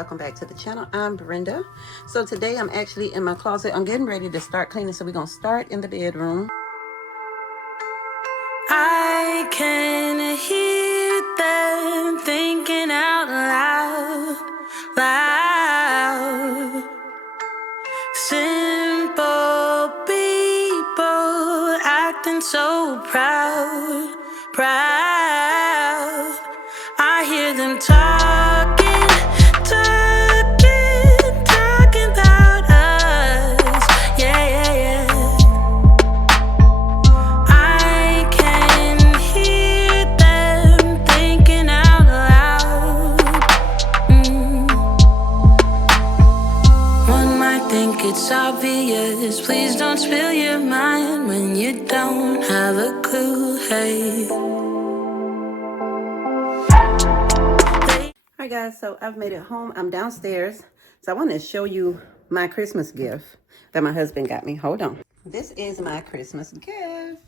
welcome back to the channel. I'm Brenda. So today I'm actually in my closet. I'm getting ready to start cleaning, so we're gonna start in the bedroom. I can hear them thinking out loud. Simple people acting so proud. I hear them talking about us. Yeah. I can hear them thinking out loud. One might think it's obvious. Please don't spill your mind when you don't have a clue. Hey. Hi guys, so I've made it home. I'm downstairs. So I want to show you my Christmas gift that my husband got me. Hold on. This is my Christmas gift.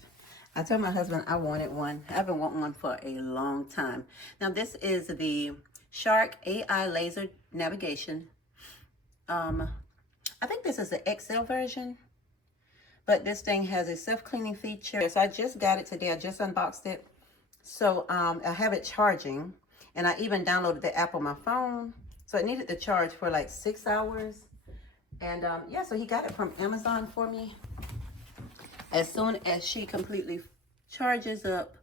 I told my husband I wanted one. I've been wanting one for a long time. Now this is the Shark AI laser navigation. I think this is the XL version, but this thing has a self-cleaning feature. So I just got it today. I just unboxed it. So I have it charging. And I even downloaded the app on my phone. So it needed to charge for like 6 hours. And yeah, so he got it from Amazon for me. As soon as she completely charges up,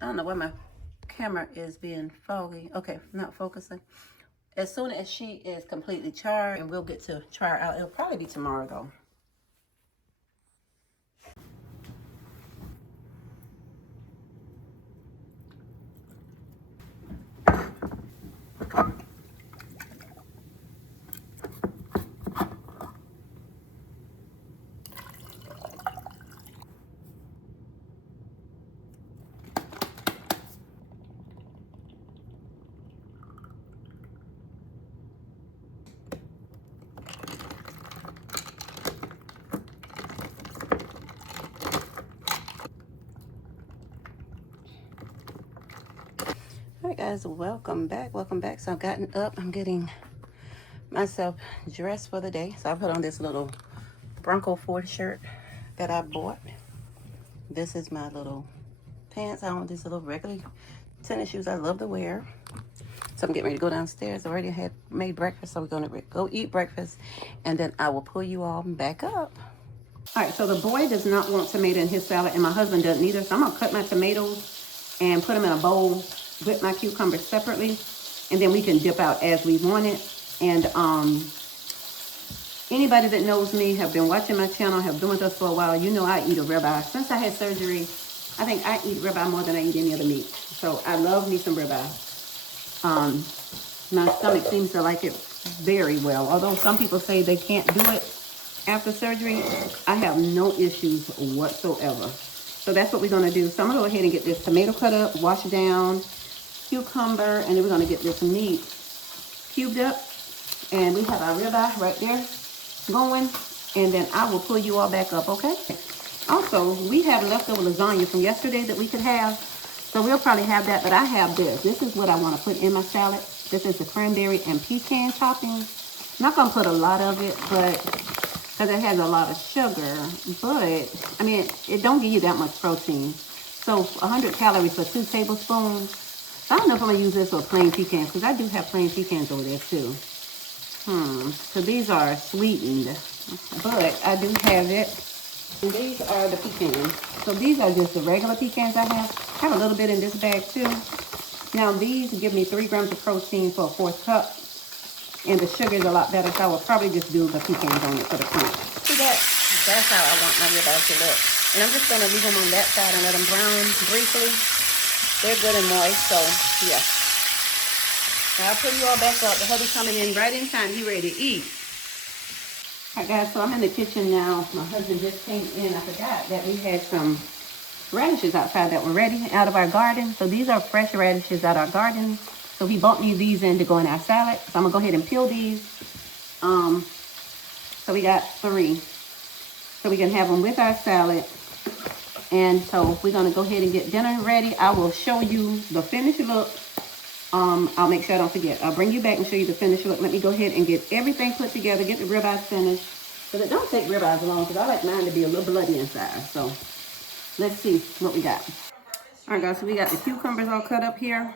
I don't know why my camera is being foggy. Okay, not focusing. As soon as she is completely charged, and we'll get to try her out. It'll probably be tomorrow though. All right guys, welcome back. So I've gotten up. I'm getting myself dressed for the day. So I put on this little Bronco Ford shirt that I bought. This is my little pants. I want these little regular tennis shoes I love to wear. So I'm getting ready to go downstairs. I already had made breakfast, so we're gonna go eat breakfast, and then I will pull you all back up. All right, so the boy does not want tomato in his salad, and my husband doesn't either. So I'm gonna cut my tomatoes and put them in a bowl, whip my cucumbers separately, and then we can dip out as we want it. And anybody that knows me, have been watching my channel, have been with us for a while, you know I eat a ribeye. Since I had surgery, I think I eat ribeye more than I eat any other meat. So I love me some ribeye. My stomach seems to like it very well. Although some people say they can't do it after surgery, I have no issues whatsoever. So that's what we're gonna do. So I'm gonna go ahead and get this tomato cut up, wash down, cucumber, and then we're gonna get this meat cubed up. And we have our ribeye right there going, and then I will pull you all back up, okay? Also, we have leftover lasagna from yesterday that we could have, so we'll probably have that, but I have this. This is what I want to put in my salad. This is the cranberry and pecan topping. I'm not going to put a lot of it, but because it has a lot of sugar, but I mean, it don't give you that much protein. So 100 calories for 2 tablespoons. So I don't know if I'm going to use this or plain pecans, because I do have plain pecans over there too. So these are sweetened, but I do have it. And these are the pecans. So these are just the regular pecans I have. I have a little bit in this bag too. Now these give me 3 grams of protein for a 1/4 cup. And the sugar is a lot better, so I will probably just do the pecans on it for the crunch. See that? That's how I want my ribeyes to look. And I'm just gonna leave them on that side and let them brown briefly. They're good and moist, so yeah. Now I'll put you all back up. The hubby's coming in right in time. He ready to eat. All right, guys, so I'm in the kitchen now. My husband just came in. I forgot that we had some radishes outside that were ready out of our garden. So these are fresh radishes out of our garden. So he bought me these in to go in our salad. So I'm going to go ahead and peel these. So we got 3. So we can have them with our salad. And so we're going to go ahead and get dinner ready. I will show you the finished look I'll make sure I don't forget. I'll bring you back and show you the finished look. Let me go ahead and get everything put together, get the ribeyes finished. But it don't take ribeyes long because I like mine to be a little bloody inside. So let's see what we got. All right, guys, so we got the cucumbers all cut up here.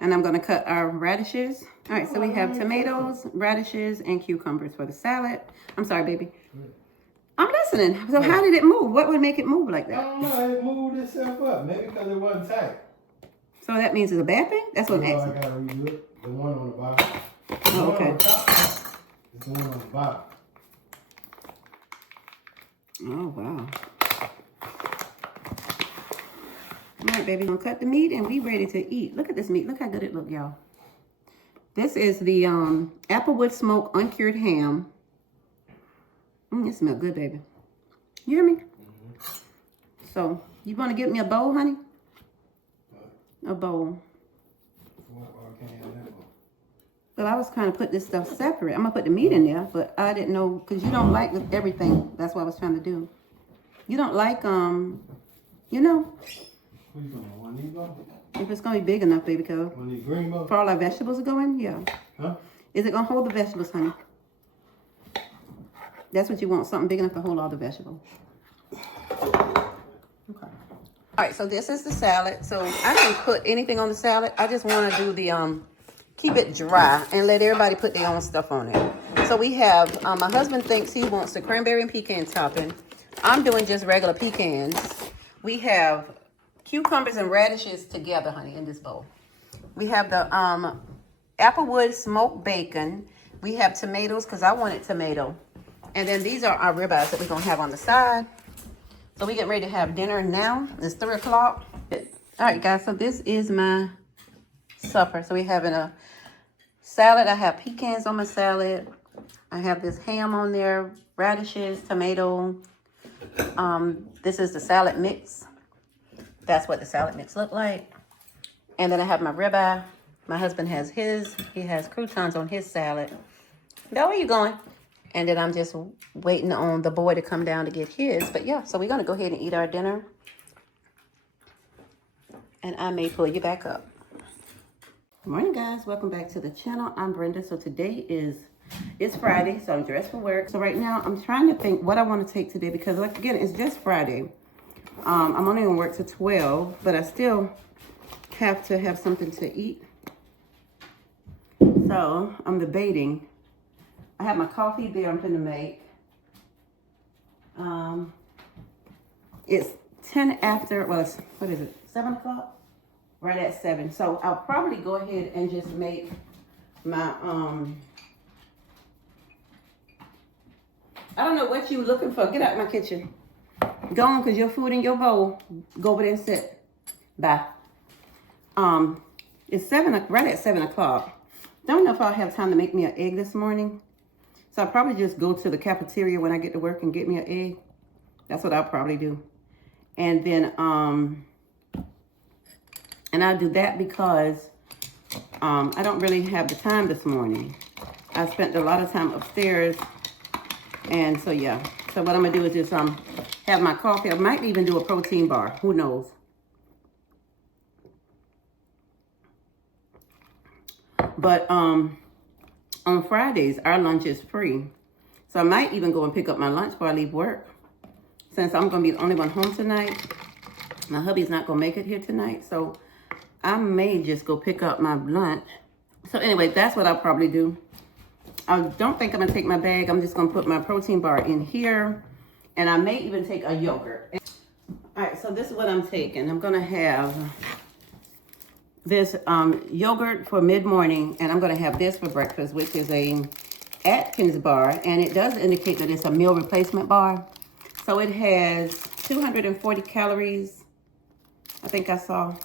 And I'm going to cut our radishes. All right, so we have tomatoes, radishes, and cucumbers for the salad. I'm sorry, baby. I'm listening. So how did it move? What would make it move like that? I don't know. It moved itself up. Maybe because it wasn't tight. So that means it's a bad thing? That's what I'm asking. I got to redo it. The one on the bottom. Oh, okay. On the top, it's the one on the bottom. Oh, wow. All right, baby, gonna cut the meat and we ready to eat. Look at this meat. Look how good it look, y'all. This is the applewood smoked uncured ham. It smells good, baby. You hear me? So, you want to get me a bowl, honey? A bowl. Well, I was trying to put this stuff separate. I'm gonna put the meat in there, but I didn't know because you don't like everything. That's what I was trying to do. You don't like you know. If it's gonna be big enough, baby, cuz. For all our vegetables to go in, yeah. Huh? Is it gonna hold the vegetables, honey? That's what you want, something big enough to hold all the vegetables. Okay. All right, so this is the salad. So I didn't put anything on the salad. I just want to do the keep it dry and let everybody put their own stuff on it. So we have my husband thinks he wants the cranberry and pecan topping. I'm doing just regular pecans. We have cucumbers and radishes together, honey, in this bowl. We have the applewood smoked bacon. We have tomatoes because I wanted tomato. And then these are our ribeyes that we're going to have on the side. So we get ready to have dinner now. It's 3 o'clock. All right, guys, so this is my supper. So we're having a salad. I have pecans on my salad. I have this ham on there, radishes, tomato. This is the salad mix. That's what the salad mix look like. And then I have my ribeye. My husband has his. He has croutons on his salad. Now, where you going? And then I'm just waiting on the boy to come down to get his. But yeah, so we're going to go ahead and eat our dinner. And I may pull you back up. Good morning, guys. Welcome back to the channel. I'm Brenda. So today it's Friday, so I'm dressed for work. So right now, I'm trying to think what I want to take today because, like, again, it's just Friday. I'm only going to work to 12, but I still have to have something to eat. So I'm debating. I have my coffee there I'm going to make. It's 10 after, well, it's, what is it, 7 o'clock? Right at 7. So I'll probably go ahead and just make my, I don't know what you looking for. Get out my kitchen. Go on, because your food in your bowl. Go over there and sit. Bye. It's right at 7 o'clock. Don't know if I'll have time to make me an egg this morning. So I'll probably just go to the cafeteria when I get to work and get me an egg. That's what I'll probably do. And then, and I'll do that because I don't really have the time this morning. I spent a lot of time upstairs. And so, yeah. So what I'm going to do is just have my coffee. I might even do a protein bar. Who knows? But on Fridays, our lunch is free. So I might even go and pick up my lunch before I leave work. Since I'm going to be the only one home tonight. My hubby's not going to make it here tonight. So I may just go pick up my lunch. So anyway, that's what I'll probably do. I don't think I'm going to take my bag. I'm just going to put my protein bar in here. And I may even take a yogurt. All right, so this is what I'm taking. I'm going to have this yogurt for mid-morning. And I'm going to have this for breakfast, which is a Atkins bar. And it does indicate that it's a meal replacement bar. So it has 240 calories. I think I saw.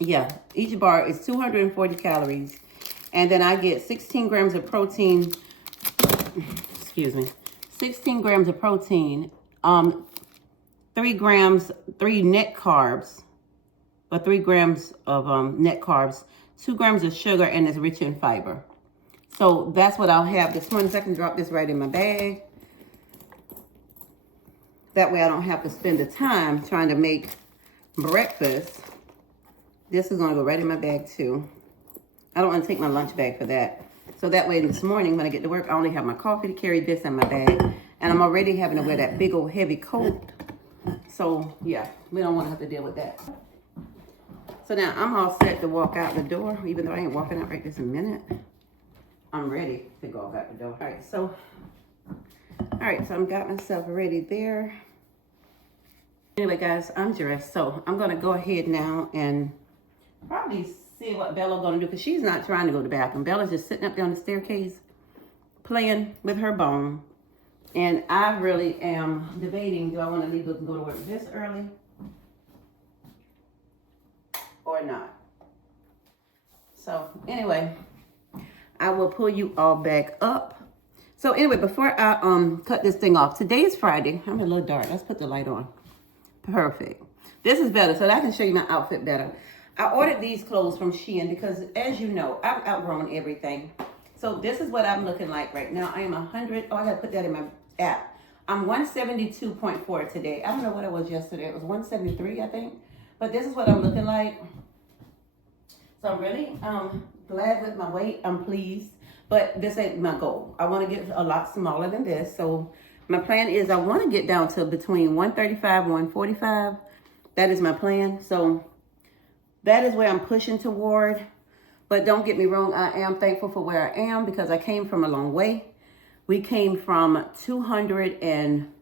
Yeah, each bar is 240 calories. And then I get 16 grams of protein. Excuse me. 16 grams of protein. 3 net carbs. Or 3 grams of net carbs. 2 grams of sugar, and it's rich in fiber. So that's what I'll have this morning. So I can drop this right in my bag. That way I don't have to spend the time trying to make breakfast. This is gonna go right in my bag too. I don't want to take my lunch bag for that. So that way this morning when I get to work, I only have my coffee to carry, this in my bag. And I'm already having to wear that big old heavy coat. So yeah, we don't want to have to deal with that. So now I'm all set to walk out the door, even though I ain't walking out right this minute. I'm ready to go out the door. All right, so I've got myself ready there. Anyway, guys, I'm dressed. So I'm gonna go ahead now and probably see what Bella's gonna do, because she's not trying to go to the bathroom. Bella's just sitting up there on the staircase playing with her bone. And I really am debating, do I want to leave and go to work this early or not? So anyway, I will pull you all back up. So anyway, before I cut this thing off, today is Friday. I'm a little dark. Let's put the light on. Perfect. This is better, so that I can show you my outfit better. I ordered these clothes from Shein because, as you know, I've outgrown everything. So this is what I'm looking like right now. I am 100. Oh, I gotta put that in my app. I'm 172.4 today. I don't know what it was yesterday. It was 173, I think. But this is what I'm looking like. So I'm really glad with my weight. I'm pleased. But this ain't my goal. I want to get a lot smaller than this. So my plan is I want to get down to between 135 and 145. That is my plan. So that is where I'm pushing toward. But don't get me wrong, I am thankful for where I am because I came from a long way. We came from 200 and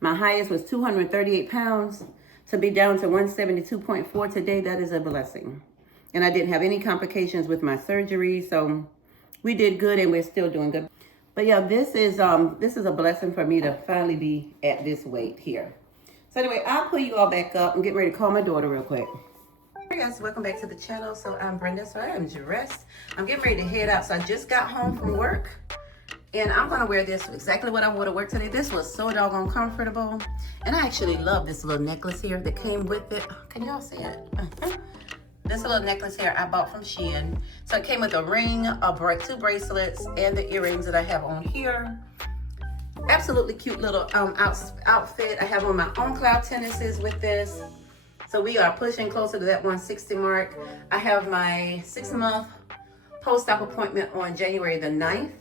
my highest was 238 pounds to be down to 172.4 today. That is a blessing. And I didn't have any complications with my surgery. So we did good and we're still doing good. But yeah, this is a blessing for me to finally be at this weight here. So anyway, I'll pull you all back up. I'm getting ready to call my daughter real quick. Hey guys, welcome back to the channel. So I'm Brenda, so I am dressed. I'm getting ready to head out. So I just got home from work and I'm gonna wear this, exactly what I wore to work today. This was so doggone comfortable. And I actually love this little necklace here that came with it. Can y'all see it? This little necklace here I bought from Shein. So it came with a ring, two bracelets, and the earrings that I have on here. Absolutely cute little outfit. I have on my own cloud tennises with this. So we are pushing closer to that 160 mark. I have my 6-month post-op appointment on January the 9th.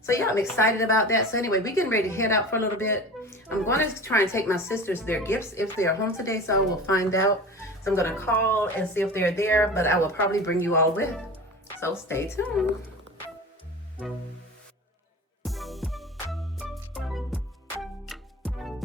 So yeah, I'm excited about that. So anyway, we're getting ready to head out for a little bit. I'm going to try and take my sisters their gifts if they are home today, so I will find out. So I'm going to call and see if they're there, but I will probably bring you all with. So stay tuned.